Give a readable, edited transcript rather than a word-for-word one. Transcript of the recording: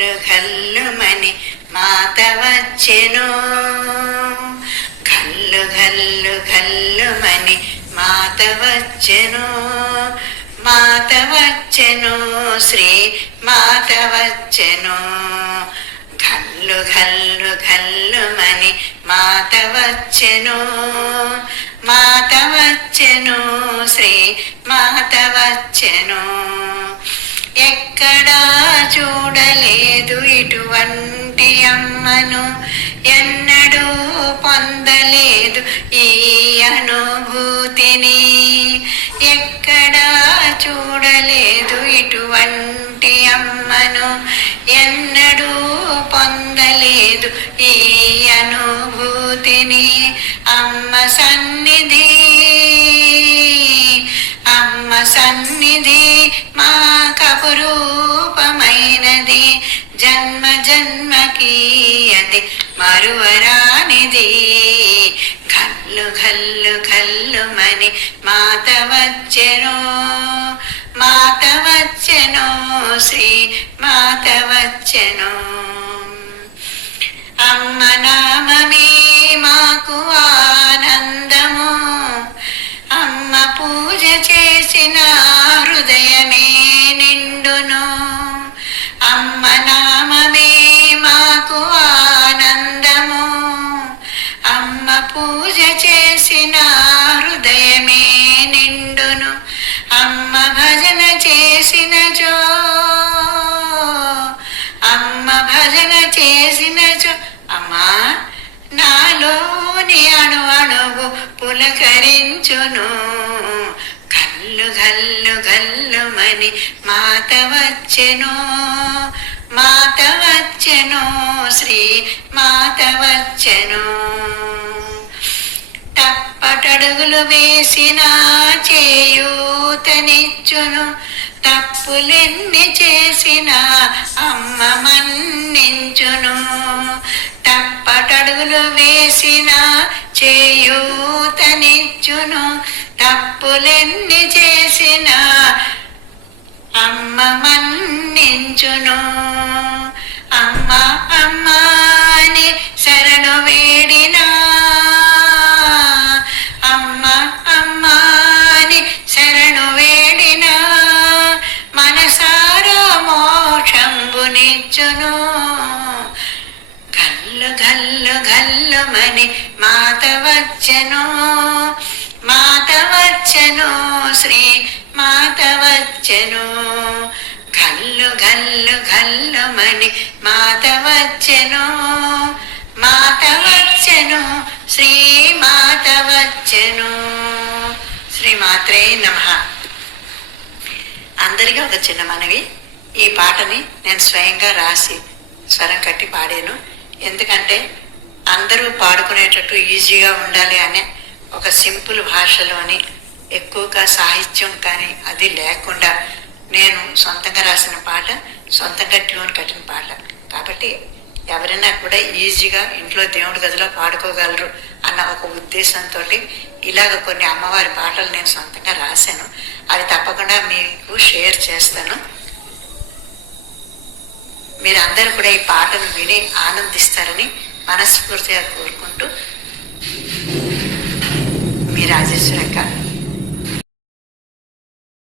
ఘల్లు ఘల్లుమని మాత వచ్చెను. ఘల్లు ఘల్లు ఘల్లుమని మాత వచ్చెను. మాత వచ్చెను శ్రీ మాత వచ్చెను. ఘల్లు ఘల్లు ఘల్లుమని మాత వచ్చెను. మాత వచ్చెను శ్రీ మాత వచ్చెను. ఎక్కడా చూడలేదు ఇటువంటి అమ్మను, ఎన్నడూ పొందలేదు ఈ అనుభూతిని. ఎక్కడా చూడలేదు ఇటువంటి అమ్మను, ఎన్నడూ పొందలేదు ఈ అనుభూతిని. అమ్మ సన్నిధి, అమ్మ సన్నిధి మాకపురూపమైనది. జన్మ జన్మకి అది మరువరానిది. ఘల్లు ఘల్లు ఘల్లుమని మాత వచ్చెను. మాత వచ్చెను శ్రీ మాత వచ్చెను. అమ్మ నామమే మాకు ఆనందము. అమ్మ పూజ చేసిన హృదయమే నిండును. అమ్మ నామమే మాకు ఆనందము. అమ్మ పూజ చేసిన హృదయమే నిండును. అమ్మ భజన చేసినచో, అమ్మ భజన చేసినచో అమ్మా నాలోని అణు అణువు పులకరించును. ఘల్లు ఘల్లు ఘల్లుమని మాత వచ్చెను. మాత వచ్చెను శ్రీ మాత వచ్చెను. తప్పటడుగులు వేసిన చేయూతనిచ్చును. తప్పులెన్ని చేసిన అమ్మ మన్నించును. తప్పటడుగులు వేసిన చేయూతనిచ్చును. తప్పులెన్ని చేసిన అమ్మ మన్నించును. అమ్మ అమ్మ అని శరణు వేడినా, అమ్మ అమ్మ అని శరణు వేడినా మనసారా మోక్షంబునిచ్చును. ఘల్లు ఘల్లు ఘల్లుమని మాత వచ్చెను. మాత వచ్చెను శ్రీ మాత వచ్చెను. ఘల్లు ఘల్లు ఘల్లుమని మాత వచ్చెను. మాత వచ్చెను శ్రీ మాత వచ్చెను. శ్రీమాత్రే నమః. అందరికీ ఒక చిన్న మనవి, ఈ పాటని నేను స్వయంగా రాసి స్వరం కట్టి పాడాను. ఎందుకంటే అందరూ పాడుకునేటట్టు ఈజీగా ఉండాలి అనే ఒక సింపుల్ భాషలోని ఎక్కువగా సాహిత్యం కానీ అది లేకుండా నేను సొంతంగా రాసిన పాట, సొంతంగా ట్యూన్ కట్టిన పాట. కాబట్టి ఎవరైనా కూడా ఈజీగా ఇంట్లో దేవుడి గదిలో పాడుకోగలరు అన్న ఒక ఉద్దేశంతో ఇలాగ కొన్ని అమ్మవారి పాటలు నేను సొంతంగా రాశాను. అవి తప్పకుండా మీకు షేర్ చేస్తాను. మీరందరూ కూడా ఈ పాటను విని ఆనందిస్తారని మనస్ఫూర్తిగా కోరుకుంటూ, మీ రాజేశ్వరక్క.